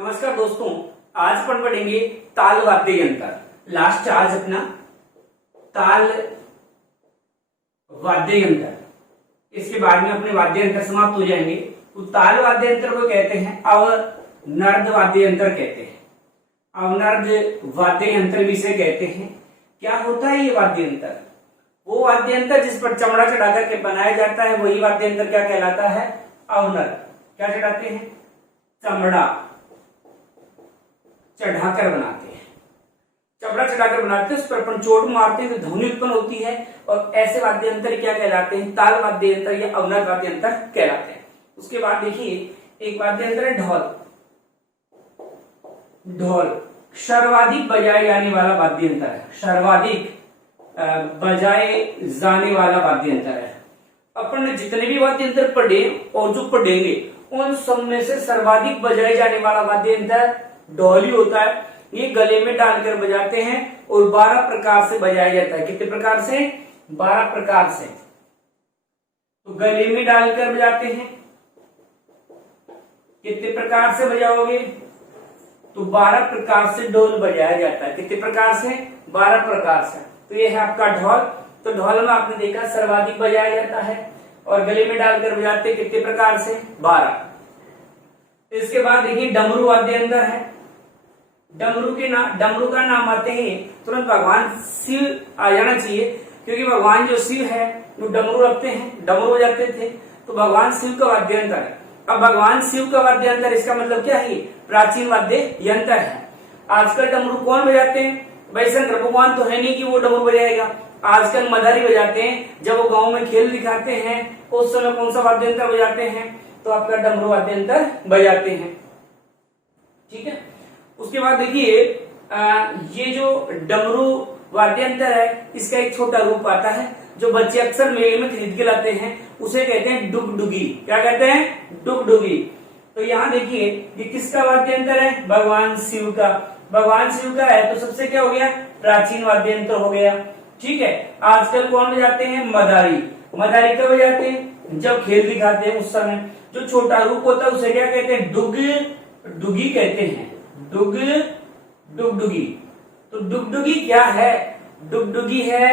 नमस्कार दोस्तों, आज अपन पढ़ेंगे ताल वाद्य यंत्र। लास्ट आज अपना ताल वाद्य यंत्र, इसके बाद में अपने वाद्य यंत्र समाप्त हो जाएंगे। तो ताल वाद्य यंत्र को कहते हैं अवनर्द वाद्य यंत्र कहते हैं। अवनर्द वाद्य यंत्र भी इसे कहते हैं। क्या होता है ये वाद्य यंत्र? वो वाद्य यंत्र जिस पर चमड़ा चढ़ा करके बनाया जाता है वही वाद्य यंत्र क्या कहलाता है? अवनर्द। क्या चढ़ाते हैं? चमड़ा चढ़ाकर बनाते हैं। चमड़ा चढ़ाकर बनाते हैं, उस पर अपन चोट मारते हैं तो ध्वनि उत्पन्न होती है। और ऐसे वाद्य यंत्र क्या कहलाते हैं? ताल वाद्य यंत्र या अवनर्द वाद्य यंत्र कहलाते हैं। उसके बाद देखिए एक वाद्य यंत्र है ढोल। ढोल सर्वाधिक बजाए जाने वाला वाद्य यंत्र है। सर्वाधिक बजाए जाने वाला वाद्य यंत्र है। अपन ने जितने भी वाद्य यंत्र पढ़े और जो पढ़ेंगे उन सब में से सर्वाधिक बजाए जाने वाला वाद्य यंत्र ढोल ही होता है। ये गले में डालकर बजाते हैं और 12 प्रकार से बजाया जाता है। कितने प्रकार से? 12 प्रकार से। तो गले में डालकर बजाते हैं। कितने प्रकार से बजाओगे? तो 12 प्रकार से ढोल बजाया जाता है। कितने प्रकार से? 12 प्रकार से। तो ये है आपका ढोल। तो ढोल में आपने देखा सर्वाधिक बजाया जाता है और गले में डालकर बजाते कितने प्रकार से? 12। इसके बाद देखिए डमरू वाद्य यंत्र है। डमरू का नाम आते ही तुरंत भगवान शिव आ जाना चाहिए, क्योंकि भगवान जो शिव है वो डमरू रखते हैं, डमरू बजाते थे। तो भगवान शिव का वाद्य यंत्र है। अब भगवान शिव का वाद्य यंत्र, इसका मतलब क्या है? प्राचीन वाद्य यंत्र है। आजकल डमरू कौन बजाते हैं? भाई शंकर भगवान तो है नहीं कि वो डमरू बजाएगा। आजकल मदारी बजाते हैं। जब वो गांव में खेल दिखाते हैं उस समय कौन सा वाद्य यंत्र बजाते हैं? तो आपका डमरू वाद्य यंत्र बजाते हैं। ठीक है। उसके बाद देखिए ये जो डमरू वाद्य यंत्र है इसका एक छोटा रूप आता है जो बच्चे अक्सर मेले में खरीद के लाते हैं, उसे कहते हैं डुगडुगी। क्या कहते हैं? डुगडुगी। तो यहाँ देखिए ये किसका वाद्य यंत्र है? भगवान शिव का। भगवान शिव का है तो सबसे क्या हो गया? प्राचीन वाद्य यंत्र हो गया। ठीक है। आजकल कौन बजाते हैं? मदारी। मदारी कब बजाते हैं? जब खेल दिखाते हैं उस समय। जो छोटा रूप होता है उसे क्या कहते हैं? डुगडुगी कहते हैं। डुगडुगी। तो डुगडुगी क्या है? डुगडुगी है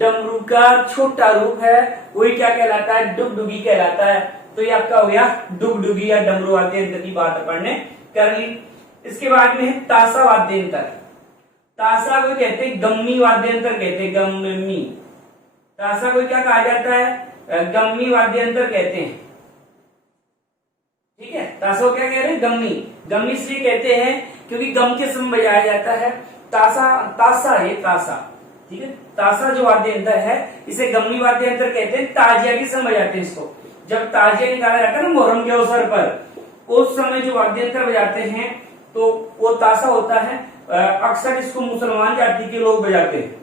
डमरू का छोटा रूप है, वही क्या कहलाता है? डुगडुगी कहलाता है। तो ये आपका हो गया डुगडुगी या डमरू वाद्य यंत्र की बात अपन ने कर ली। इसके बाद में है ताशा वाद्य यंत्र। ताशा को कहते हैं गम्मी वाद्य यंत्र कहते हैं। गम्मी। ताशा को क्या कहा जाता है? गम्मी वाद्य यंत्र कहते हैं। ठीक है। ताशा को क्या कह रहे हैं? गम्मी। गम्मी इसलिए कहते हैं क्योंकि गम के समय बजाया जाता है। ताशा है ताशा। ठीक है। ताशा जो वाद्य यंत्र है इसे गम्मी वाद्य यंत्र कहते हैं। ताजिया के समय बजाते हैं इसको। जब ताजिया निकाला जाता है ना मुहर्रम के अवसर पर, उस समय जो वाद्य यंत्र बजाते हैं तो वो ताशा होता है। अक्सर इसको मुसलमान जाति के लोग बजाते हैं।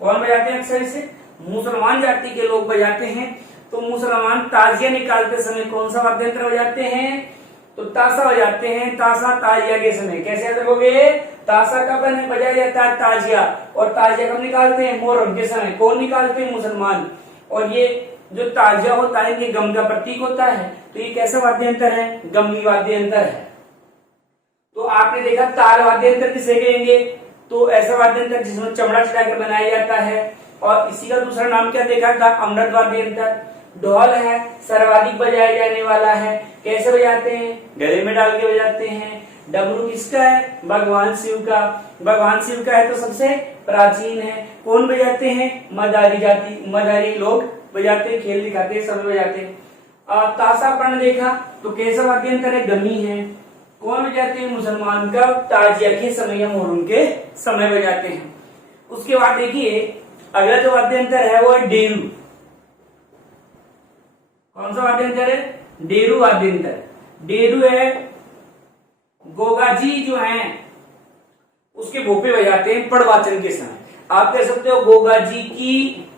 कौन बजाते हैं? अक्सर इसे मुसलमान जाति के लोग बजाते हैं। तो मुसलमान ताजिया निकालते समय कौन सा वाद्य यंत्र बजाते हैं? तो ताशा बजाते हैं। ताशा ताजिया के समय। कैसे याद रखोगे? ताशा कब बजाया जाता है? ताजिया। और ताजिया कब निकालते हैं? मुहर्रम के समय। कौन निकालते हैं? मुसलमान। और ये जो ताजिया होता है ये गम का प्रतीक होता है। तो ये कैसा वाद्य यंत्र है? गम्मी वाद्य यंत्र है। तो आपने देखा ताल वाद्य यंत्र किसे कहेंगे? तो ऐसा वाद्य यंत्र जिसमें चमड़ा चढ़ाकर बनाया जाता है। और इसी का दूसरा नाम क्या देखा था? अवनर्द वाद्य यंत्र। ढोल है सर्वाधिक बजाया जाने वाला है। कैसे बजाते हैं? गले में डाल के बजाते हैं। डमरू किसका है? भगवान शिव का। भगवान शिव का है तो सबसे प्राचीन है। कौन बजाते हैं? मदारी जाति, मदारी लोग बजाते हैं, खेल दिखाते हैं, सब बजाते हैं। ताशा अपन ने देखा तो कैसा वाद्य यंत्र है? गमी है। कौन बजाते हैं? मुसलमान का। ताजिया के समय या मुहर्रम के समय बजाते हैं। उसके बाद देखिए अगला जो वाद्य यंत्र है वो है डेरू। कौन सा वाद्य यंत्र है? डेरू वाद्य यंत्र। डेरू है गोगाजी जो है उसके भोपे बजाते हैं पढ़वाचन के समय। आप कह सकते हो गोगाजी की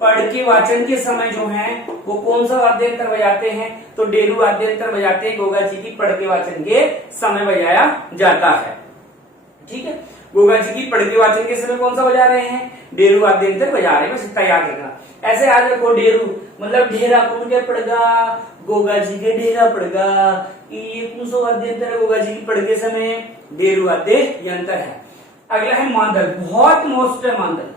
पढ़ के वाचन के समय जो है वो कौन सा वाद्य यंत्र बजाते हैं? तो डेरू वाद्य यंत्र बजाते हैं। गोगा जी की पढ़ के वाचन के समय बजाया जाता है। ठीक है। गोगा जी की पढ़ के वाचन के समय कौन सा बजा रहे हैं? डेरू वाद्य यंत्र बजा रहे हैं। बस इतना याद रखना। ऐसे याद रखो डेरू मतलब ढेरा कौन के पड़गा? गोगा जी के ढेरा पड़गा। ये कौन सा वाद्य यंत्र है? गोगा जी की पड़ के समय ढेरू वाद्य यंत्र है। अगला है मांदल, बहुत मोस्ट है मांदल।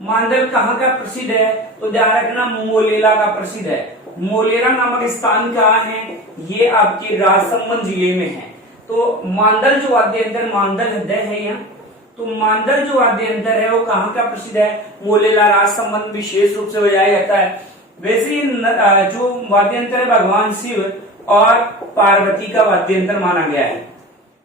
मांदल कहाँ का प्रसिद्ध है? तो ध्यान रखना, मोलेला का प्रसिद्ध है। मोलेला नामक स्थान कहाँ है? ये आपके राजसमंद जिले में है। तो मांदल जो वाद्य यंत्र, मांदल हृदय है यहाँ, तो मांदल जो वाद्य यंत्र है वो कहाँ का प्रसिद्ध है? मोलेला राजसमंद विशेष रूप से बजाया जाता है। वैसे जो वाद्य यंत्र है भगवान शिव और पार्वती का वाद्य यंत्र माना गया है।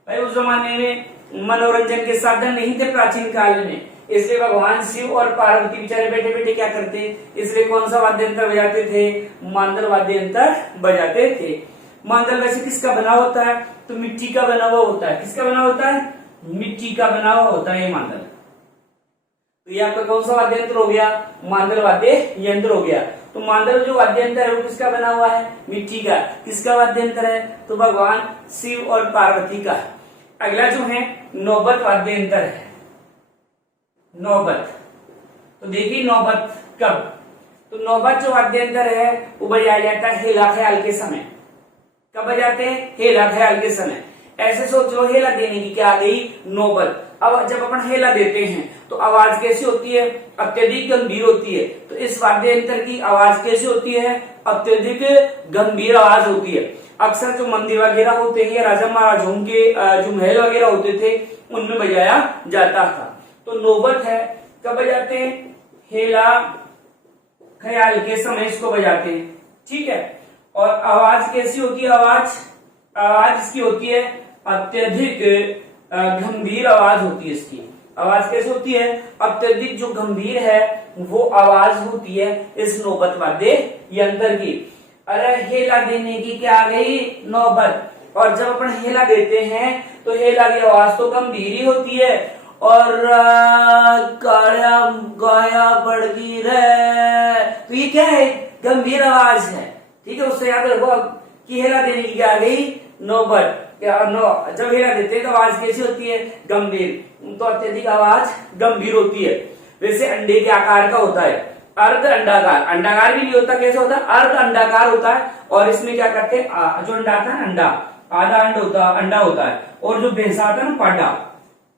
भाई उस जमाने में मनोरंजन के साधन नहीं थे प्राचीन काल में, इसलिए भगवान शिव और पार्वती बेचारे बैठे बैठे क्या करते, इसलिए कौन सा वाद्य यंत्र बजाते थे? मांदल वाद्य यंत्र बजाते थे। मांदल वैसे किसका बना होता है? तो मिट्टी का बना हुआ होता है। किसका बना होता है? मिट्टी का बना हुआ होता है ये मांदल। तो ये आपका कौन सा वाद्य यंत्र हो गया? मांदल वाद्य यंत्र हो गया। तो मांदल जो वाद्य यंत्र है वो किसका बना हुआ है? मिट्टी का। किसका वाद्य यंत्र है? तो भगवान शिव और पार्वती का। अगला जो है नौबत वाद्य यंत्र है। नौबत, तो देखिए नौबत कब? तो नौबत जो वाद्य यंत्र है वो बजाया जाता है हेला ख्याल के समय। कब बजाते हैं? हेला ख्याल के समय। ऐसे सोच लो, हेला देने की क्या आ गई? नौबत। अब जब अपन हेला देते हैं तो आवाज कैसी होती है? अत्यधिक गंभीर होती है। तो इस वाद्य यंत्र की आवाज कैसी होती है? अत्यधिक गंभीर आवाज होती है। अक्सर जो मंदिर वगैरह होते हैं या राजा महाराजाओं के जो महल वगैरह होते थे उनमें बजाया जाता था। तो नौबत है, कब बजाते हैं? हेला ख्याल के समय इसको बजाते हैं, ठीक है। और आवाज कैसी होती है? आवाज इसकी होती है अत्यधिक गंभीर आवाज होती है इसकी। आवाज कैसी होती है? अत्यधिक जो गंभीर है वो आवाज होती है इस नौबत वाद्य यंत्र की। अरे हेला देने की क्या आ गई? नौबत। और जब अपन हेला देते हैं तो हेला की आवाज तो गंभीर ही होती है और काया गाया बड़गी रे, तो ये क्या है? गंभीर आवाज है, ठीक है। उससे याद रखो कि हेला देने की क्या आ गई? नौबत। जब हेला देते हैं तो आवाज कैसी होती है? गंभीर। तो अत्यधिक आवाज गंभीर होती है। वैसे अंडे के आकार का होता है, अर्ध अंडाकार। अंडाकार भी नहीं होता, कैसे होता है? अर्ध अंडाकार होता है। और इसमें क्या करते हैं? जो अंडा आता है ना, अंडा आधा अंडा होता है। और जो भैंसा आता है ना, पाडा,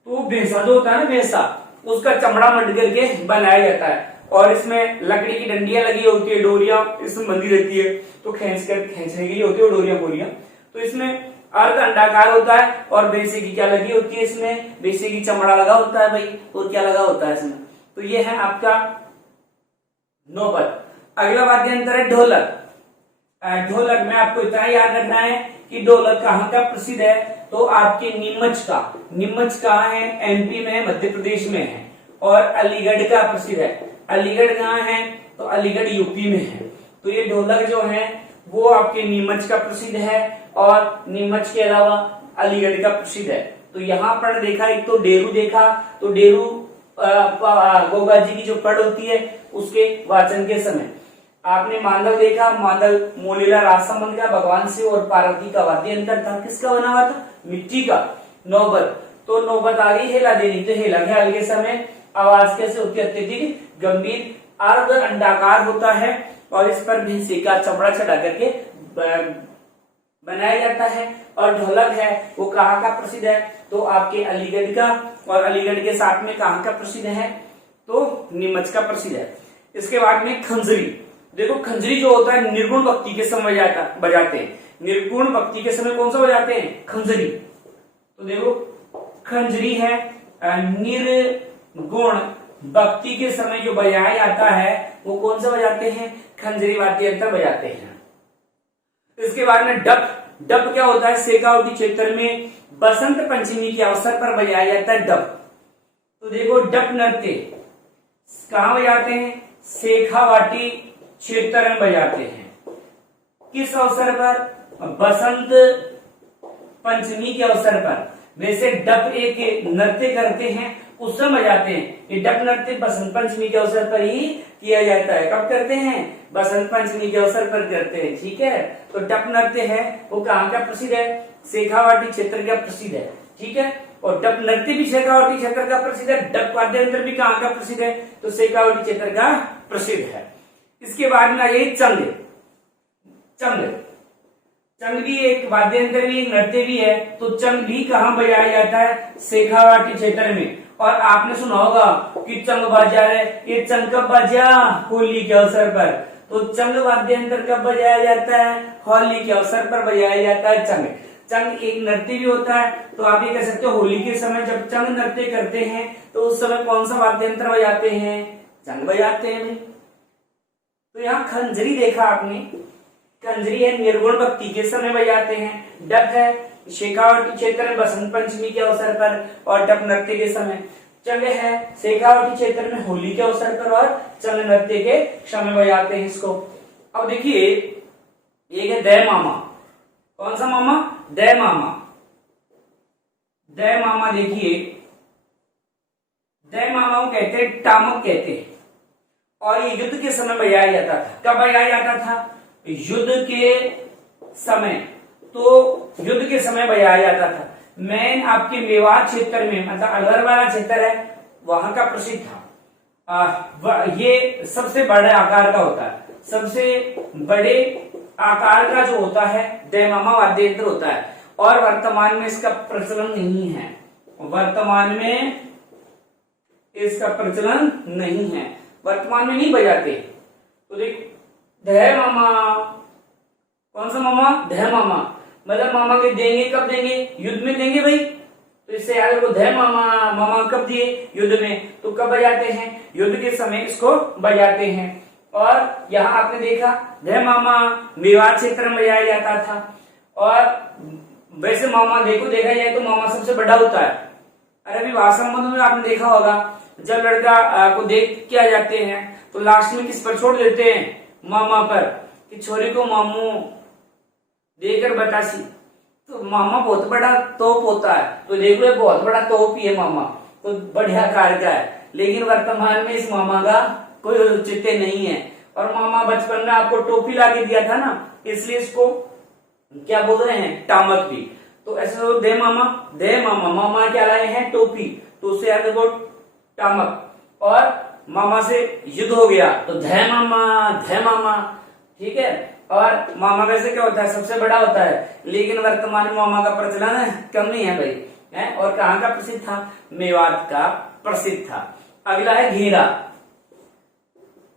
तो भैंसा जो होता है ना, भैंसा, उसका चमड़ा मंड करके बनाया जाता है। और इसमें लकड़ी की डंडियां लगी होती है, डोरियां इसमें बंधी रहती है, तो खींचने के लिए होती है डोरियां बोरियां। तो इसमें अर्ध अंडाकार होता है। और भैंसे की क्या लगी होती है? इसमें भैंसे की चमड़ा लगा होता है भाई, और क्या लगा होता है इसमें? तो ये है आपका नौबत। अगला वाद्य यंत्र है ढोलक। ढोलक में आपको इतना याद रखना है कि ढोलक कहाँ का प्रसिद्ध है? तो आपके नीमच का। नीमच कहाँ है? एमपी में, मध्य प्रदेश में है। और अलीगढ़ का प्रसिद्ध है। अलीगढ़ कहाँ है? तो अलीगढ़ यूपी में है। तो ये ढोलक जो है वो आपके नीमच का प्रसिद्ध है और नीमच के अलावा अलीगढ़ का प्रसिद्ध है। तो यहाँ पर देखा, एक तो डेरू देखा, तो डेरू गोगा जी की जो पड़ होती है उसके वाचन के समय। आपने मांदल देखा, मांदल मोलेला राजसमंद का भगवान शिव और पार्वती का वाद्य यंत्र था। किसका बना हुआ था? मिट्टी का। नौबत, तो नौबत आ गई हेला देनी। तो हेला ख्याल के समय आवाज कैसे होती है? अत्यधिक गंभीर, अर्ध अंडाकार होता है और इस पर भैंसे का चमड़ा चढ़ा करके बनाया जाता है। और ढोलक है वो कहाँ का प्रसिद्ध है? तो आपके अलीगढ़ का। और अलीगढ़ के साथ में कहाँ का प्रसिद्ध है? तो नीमच का प्रसिद्ध है। इसके बाद में खंजरी। देखो खंजरी जो होता है निर्गुण भक्ति के समय बजाते हैं। निर्गुण भक्ति के समय कौन सा बजाते हैं? खंजरी। तो देखो खंजरी है निर्गुण भक्ति के समय जो बजाया जाता है वो कौन सा बजाते हैं? खंजरी वाद्य यंत्र बजाते हैं। इसके बाद में डप। डप क्या होता है? शेखावाटी क्षेत्र में बसंत पंचमी के अवसर पर बजाया जाता है डप। तो देखो डप नृत्य कहाँ बजाते हैं? शेखावाटी क्षेत्र में बजाते हैं। किस अवसर पर? बसंत पंचमी के अवसर पर। वैसे डप एक नृत्य करते हैं उस समय बजाते हैं। ये डप नृत्य बसंत पंचमी के अवसर पर ही किया जाता है। कब करते हैं? बसंत पंचमी के अवसर पर करते हैं, ठीक है। तो डप नृत्य है वो कहाँ का प्रसिद्ध है? शेखावाटी क्षेत्र का प्रसिद्ध है, ठीक है। और डप नृत्य भी शेखावाटी क्षेत्र का प्रसिद्ध है। डप वाद्य यंत्र भी कहाँ का प्रसिद्ध है? तो शेखावाटी क्षेत्र का प्रसिद्ध है। इसके बाद में आइए चंग। चंग। चंग भी एक वाद्य यंत्र भी, एक नृत्य भी है। तो चंग भी कहाँ बजाया जाता है? शेखावाटी क्षेत्र में। और आपने सुना होगा कि चंग बाजा है, ये चंग कब बाजा? होली के अवसर पर। तो चंग वाद्य यंत्र कब बजाया जाता है? होली के अवसर पर बजाया जाता है चंग। चंग एक नृत्य भी होता है। तो आप ये कह सकते हो होली के समय जब चंग नृत्य करते हैं तो उस समय कौन सा वाद्य यंत्र बजाते हैं? चंग बजाते हैं। तो यहाँ खंजरी देखा आपने, खंजरी है निर्गुण भक्ति के समय बजाते हैं। डफ है शेखावाटी क्षेत्र में बसंत पंचमी के अवसर पर और डफ नृत्य के समय। चंग है शेखावाटी क्षेत्र में होली के अवसर पर और चंग नृत्य के समय बजाते हैं इसको। अब देखिए एक है दय मामा। कौन सा मामा? दय मामा। दय मामा देखिए, दय मामा को कहते हैं टामक कहते हैं। और ये युद्ध के समय बजाया जाता था। कब बजाया जाता था? युद्ध के समय। तो युद्ध के समय बजाया जाता था। मैं आपके मेवाड़ क्षेत्र में, मतलब अलवर वाला क्षेत्र है, वहां का प्रसिद्ध था। ये सबसे बड़े आकार का होता है। सबसे बड़े आकार का जो होता है दय मामा वाद्य यंत्र होता है। और वर्तमान में इसका प्रचलन नहीं है। वर्तमान में इसका प्रचलन नहीं है, वर्तमान में नहीं बजाते। तो देख दय मामा, कौन सा मामा? दय मामा। मतलब मामा के देंगे कब देंगे? युद्ध में देंगे भाई। तो इससे याद रखो दय मामा, मामा कब दिए? युद्ध में। तो कब बजाते हैं? युद्ध के समय इसको बजाते हैं। और यहाँ आपने देखा दय मामा मेवाड़ क्षेत्र में बजाया जाता था। और वैसे मामा देखा जाए तो मामा सबसे बड़ा होता है। अरे विवाह संबंध में आपने देखा होगा जब लड़का को देख के आ जाते हैं तो लास्ट में किस पर छोड़ देते हैं? मामा पर, कि छोरी को मामू देकर बतासी। तो मामा बहुत बड़ा तोप होता है। तो देख लो बहुत बड़ा तोप ही है मामा, तो बढ़िया कार का है। लेकिन वर्तमान में इस मामा का कोई औचित्य नहीं है। और मामा बचपन में आपको टोपी लाके दिया था ना, इसलिए इसको क्या बोल रहे हैं? टामक भी। तो ऐसे तो दे मामा, दे मामा, मामा क्या लाए हैं? टोपी। तो उससे याद रखो टामक। और मामा से युद्ध हो गया तो धय मामा, धय मामा। ठीक है। और मामा वैसे क्या होता है? सबसे बड़ा होता है। लेकिन वर्तमान में मामा का प्रचलन कम नहीं है भाई है। और कहाँ का प्रसिद्ध था? मेवाड़ का प्रसिद्ध था। अगला है घेरा।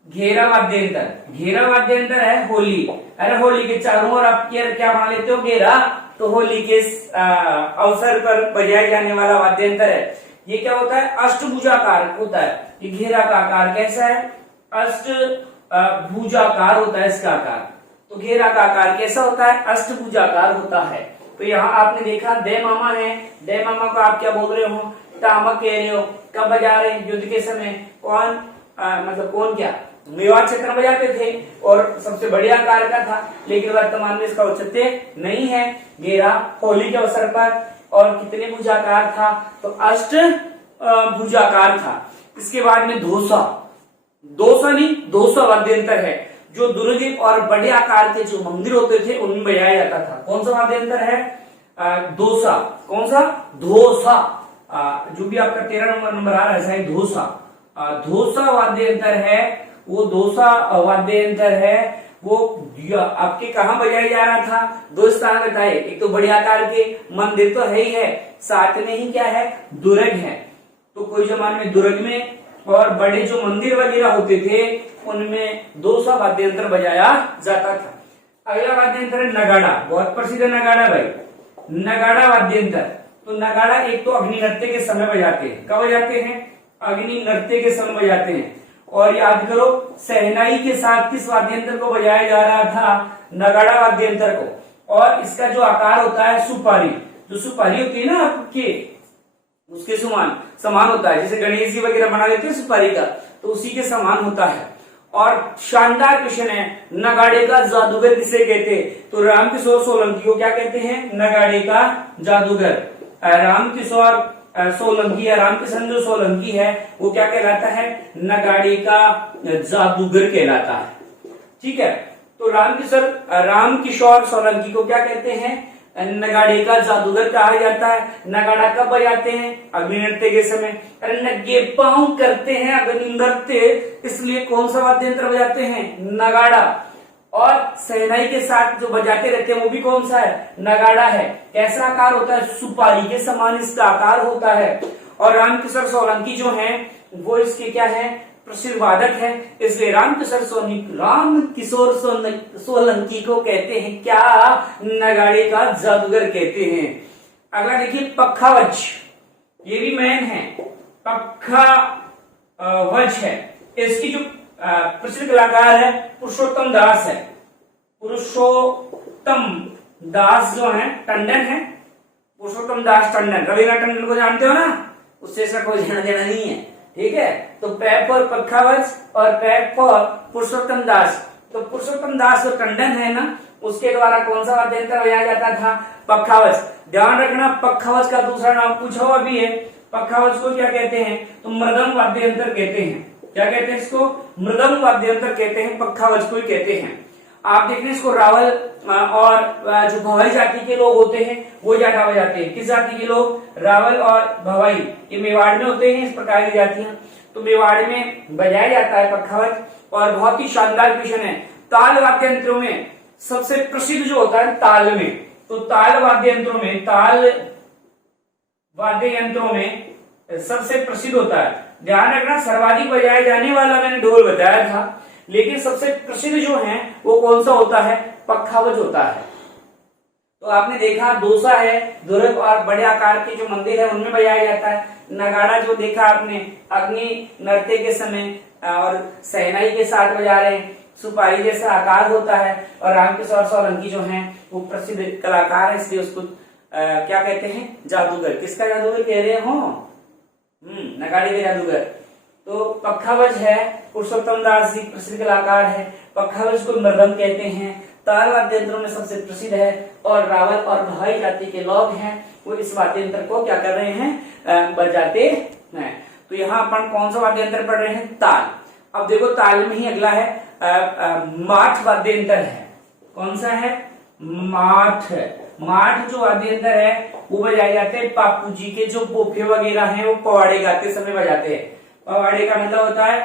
घेरा वाद्य यंत्र। घेरा वाद्य यंत्र है होली। अरे होली के चारों ओर आप क्या बना लेते हो? घेरा। तो होली के अवसर पर बजाए जाने वाला वाद्य यंत्र है। ये क्या होता है? अष्टभुजाकार होता है। ये घेरा का आकार कैसा है? अष्टभुजाकार होता है इसका आकार। तो घेरा का आकार कैसा होता है? अष्टभुजाकार होता है। तो यहाँ आपने देखा दय मामा है। दय मामा को आप क्या बोल रहे हो? टामक कह रहे हो। कब बजा रहे हैं? युद्ध के समय। कौन मतलब कौन क्या? मेवाड़ क्षेत्र में बजाते थे और सबसे बड़े आकार का था। लेकिन वर्तमान में इसका औचित्य नहीं है। घेरा होली के अवसर पर। और कितने भुजाकार था? तो अष्ट भुजाकार था। इसके बाद में धोसा। दोसा नहीं, धोसा वाद्य यंत्र है जो दुर्ग और बड़े आकार के जो मंदिर होते थे उनमें बजाया जाता था। कौन सा वाद्य यंत्र है? दोसा। कौन सा? धोसा। जो भी आपका 13 नंबर आ रहा है धोसा। धोसा वाद्य यंत्र है। वो धोसा वाद्य यंत्र है वो आपके कहाँ बजाया जा रहा था? दो स्थान बताए। एक तो बड़े आकार के मंदिर तो है ही है, साथ में ही क्या है? दुर्ग है। तो कोई जमाने में दुर्ग में और बड़े जो मंदिर वगैरह होते थे उनमें दोसा वाद्य यंत्र बजाया जाता था। अगला वाद्य यंत्र है नगाड़ा। बहुत प्रसिद्ध है नगाड़ा भाई। नगाड़ा वाद्य यंत्र। तो नगाड़ा एक तो अग्नि नृत्य के समय बजाते हैं। कब बजाते हैं? अग्नि नृत्य के समय बजाते हैं। और याद करो सहनाई के साथ किस वाद्य यंत्र को बजाया जा रहा था? नगाड़ा वाद्य यंत्र को। और इसका जो आकार होता है सुपारी, जो सुपारी होती है ना आपके, उसके समान होता है। जैसे गणेश जी वगैरह बना लेते हैं सुपारी का, तो उसी के समान होता है। और शानदार क्वेश्चन है, नगाड़े का जादूगर किसे कहते हैं? तो रामकिशोर सोलंकी को क्या कहते हैं? नगाड़े का जादूगर। रामकिशोर सोलंकी या रामकिशन जो सोलंकी है वो क्या कहलाता है? नगाड़े का जादूगर कहलाता है। ठीक है। तो रामकिशोर सोलंकी को क्या कहते हैं? नगाड़े का जादूगर कहा जाता है। नगाड़ा कब बजाते हैं? अग्नि नृत्य के समय। अरे नंगे पांव करते हैं अग्नि नृत्य, इसलिए कौन सा वाद्य यंत्र बजाते हैं? नगाड़ा। और शहनाई के साथ जो बजाते रहते हैं वो भी कौन सा है, नगाड़ा है। कैसा आकार होता है, सुपारी के समान इसका आकार होता है। और रामकिशोर सोलंकी जो है वो इसके क्या है, प्रसिद्ध वादक है, इसलिए रामकिशोर सोलंकी को कहते हैं क्या, नगाड़े का जादूगर कहते हैं। अगला देखिए पखावज, ये भी मैन है, पखावज है। इसकी जो प्रसिद्ध कलाकार है पुरुषोत्तम दास है, पुरुषोत्तम दास जो है टंडन है, पुरुषोत्तम दास टंडन, रविन्द्रनाथ टंडन को जानते हो ना, उससे इसका कोई लेना देना नहीं है, ठीक है। तो पैप फॉर पखावज और पैप फॉर पुरुषोत्तम दास। तो पुरुषोत्तम दास जो टंडन है ना, उसके द्वारा कौन सा वाद्य यंत्र बजाया जाता था, पखावज। ध्यान रखना पखावज का दूसरा नाम पूछा हुआ भी है, पखावज को क्या कहते हैं, तो मृदंग वाद्य यंत्र कहते हैं। क्या कहते हैं इसको, मृदंग वाद्य यंत्र कहते हैं, पखावज को ही कहते हैं। आप देखिए इसको रावल और जो भवाई जाति के लोग होते हैं वो ज्यादा बजाते हैं। किस जाति के लोग, रावल और भवाई, ये मेवाड़ में होते हैं इस प्रकार की जातियां, तो मेवाड़ में बजाया जाता है पखावज। और बहुत ही शानदार क्वेश्चन है, ताल वाद्य यंत्रों में सबसे प्रसिद्ध जो होता है ताल में, तो ताल वाद्य यंत्रों में, ताल वाद्य यंत्रों में सबसे प्रसिद्ध होता है। ध्यान रखना सर्वाधिक बजाया जाने वाला मैंने ढोल बताया था, लेकिन सबसे प्रसिद्ध जो है वो कौन सा होता है, पखावज होता है। तो आपने देखा दोसा है, दुर्ग और बड़े आकार के जो मंदिर है उनमें बजाया जाता है। नगाड़ा जो देखा आपने अग्नि नृत्य के समय और शहनाई के साथ बजा रहे हैं, सुपारी जैसा आकार होता है। और रामकिशोर सोलंकी जो है वो प्रसिद्ध कलाकार है, इसलिए उसको क्या कहते हैं, जादूगर। किसका जादूगर कह रहे हो, नगाड़े के जादूगर। तो पखावज है, पुरुषोत्तम दास जी प्रसिद्ध कलाकार है, पखावज को मृदंग कहते हैं, ताल वाद्य यंत्रों में सबसे प्रसिद्ध है। और रावल और भवाई जाति के लोग हैं वो इस वाद्य यंत्र को क्या कर रहे हैं, बजाते हैं। तो यहाँ अपन कौन सा वाद्य यंत्र पढ़ रहे हैं, ताल। अब देखो ताल में ही अगला है माठ वाद्य यंत्र है। कौन सा है, माठ। माठ जो वाद्य यंत्र है वो बजाए जाते हैं बापू जी के जो पोफे वगैरह हैं वो पवाड़े गाते समय बजाते हैं। पवाड़े का मतलब होता है,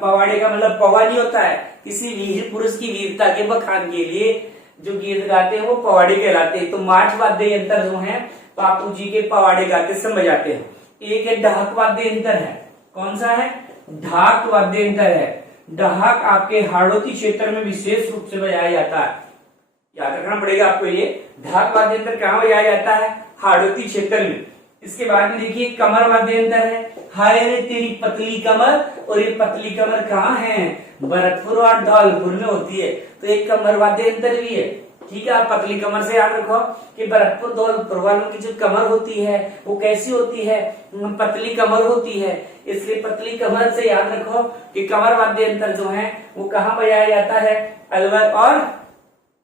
पवाड़े का मतलब पवाली होता है, किसी वीर पुरुष की वीरता के बखान के लिए जो गीत गाते हैं वो पवाड़े कहलाते हैं। तो माठ वाद्य यंत्र जो है बापू जी के पवाड़े गाते समय बजाते हैं। एक है ढाक वाद्य यंत्र है। कौन सा है, ढाक वाद्य यंत्र है। ढाक आपके हाड़ौती क्षेत्र में विशेष रूप से बजाया जाता है, याद रखना पड़ेगा आपको। ये ढाक वाद्य यंत्र कहाँ बजाया जाता है, हाड़ौती क्षेत्र में। इसके बाद में देखिए कमर वाद्य यंत्र है। हाय रे तेरी पतली कमर, और ये पतली कमर कहाँ है, भरतपुर और धौलपुर में होती है। तो एक कमर वाद्य यंत्र भी है, ठीक है। आप पतली कमर से याद रखो कि भरतपुर धौलपुर वालों की जो कमर होती है वो कैसी होती है, पतली कमर होती है, इसलिए पतली कमर से याद रखो कि कमर वाद्य यंत्र जो है वो कहाँ बजाया जाता है, अलवर और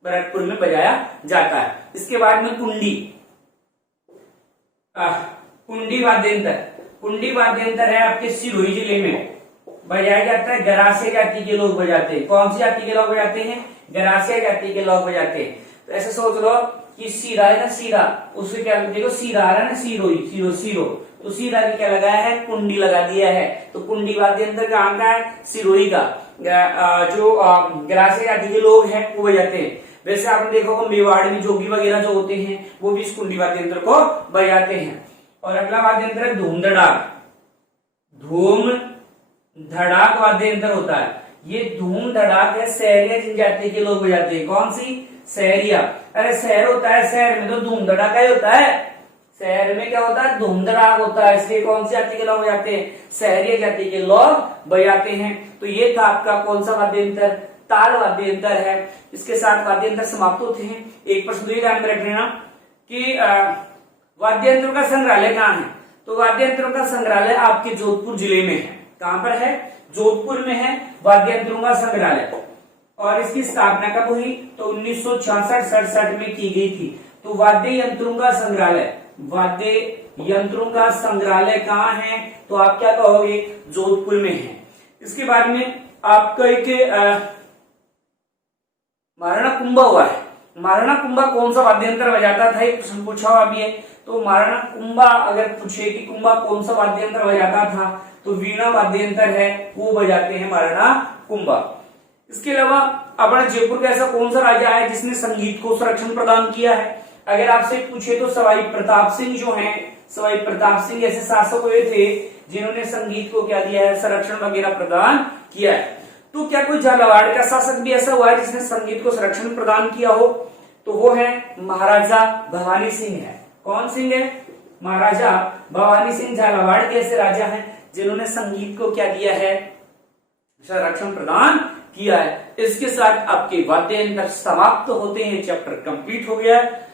भरतपुर में बजाया जाता है। इसके बाद में कुंडी, कुंडी वाद्य यंत्र। कुंडी वाद्य यंत्र है आपके सिरोही जिले में बजाया जाता है, गरासिया जाति के लोग बजाते हैं। कौन सी जाति के लोग बजाते हैं, गरासिया जाति के लोग बजाते हैं। तो ऐसे सोच लो कि सीरा है ना, सीरा, उससे क्या देखो, सीरा आ रहा है ना, सिरोही, सीरो सीरो, तो सीरा की क्या लगाया है, कुंडी लगा दिया है। तो कुंडी वाद्य यंत्र कहाँ का है, सिरोही का। जो गरासिया जाति के लोग हैं वो बजाते हैं। वैसे आपने देखा होगा मेवाड़ में जोगी वगैरह जो होते हैं वो भी इस कुंडी वाद्य यंत्र को बजाते हैं। और अगला वाद्य यंत्र है धूम धड़ाक। धूम धड़ाक वाद्य यंत्र होता है। ये धूम धड़ाक है, सहरिया जनजाति के लोग बजाते हैं। कौन सी, सहरिया। अरे शहर होता है, शहर में तो धूम धड़ाका ही होता है, शहर में क्या होता है, धूम धड़ाक होता है। इसलिए कौन सी जाति के लोग बजाते हैं, सहरिया जाति के लोग बजाते हैं। तो ये था आपका कौन सा वाद्य यंत्र, ताल वाद्य यंत्र है। इसके साथ वाद्य यंत्र समाप्त होते हैं। एक प्रश्न तो ये ध्यान में रख लेना कि वाद्य यंत्रों का संग्रहालय कहाँ है। तो वाद्य यंत्रों का संग्रहालय आपके जोधपुर जिले में है। कहाँ पर है, जोधपुर में है वाद्य यंत्रों का संग्रहालय। और इसकी स्थापना कब हुई, तो 1966-67 में की गई थी। तो वाद्य यंत्रों का संग्रहालय, वाद्य यंत्रों का संग्रहालय कहाँ है, तो आप क्या कहोगे, जोधपुर में है। इसके बाद में आपका एक महाराणा कुंभा हुआ है। महाराणा कुंभा कौन सा वाद्य यंत्र बजाता था, एक प्रश्न पूछा हुआ भी है। तो महाराणा कुंभा अगर पूछे कि कुंभा कौन सा वाद्य यंत्र बजाता था, तो वीणा वाद्य यंत्र है वो बजाते हैं महाराणा कुंभा। इसके अलावा अपना जयपुर का ऐसा कौन सा राजा है जिसने संगीत को संरक्षण प्रदान किया है? अगर आपसे पूछे तो सवाई प्रताप सिंह जो हैं, सवाई प्रताप सिंह ऐसे शासक हुए थे जिन्होंने संगीत को क्या दिया है, संरक्षण वगैरह प्रदान किया है। तो क्या कोई झालावाड़ का शासक भी ऐसा हुआ है जिसने संगीत को संरक्षण प्रदान किया हो? तो वो है महाराजा भवानी सिंह है। कौन सिंह है? महाराजा भवानी सिंह झालावाड़ के ऐसे राजा हैं जिन्होंने संगीत को क्या दिया है, संरक्षण प्रदान किया है। इसके साथ आपके वाद्य यंत्र समाप्त होते हैं, चैप्टर कंप्लीट हो गया है।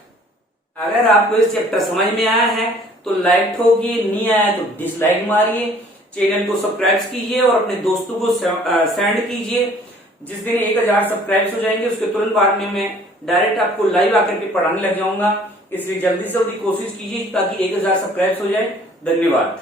अगर आपको इस चैप्टर समझ में आया है तो लाइक ठोकिए, नहीं आया तो डिसलाइक मारिए। चैनल को सब्सक्राइब कीजिए और अपने दोस्तों को सेंड कीजिए। जिस दिन 1000 सब्सक्राइब हो जाएंगे उसके तुरंत बाद में मैं डायरेक्ट आपको लाइव आकर के पढ़ाने लग जाऊंगा। इसलिए जल्दी से जल्दी कोशिश कीजिए ताकि 1000 सब्सक्राइब हो जाए। धन्यवाद।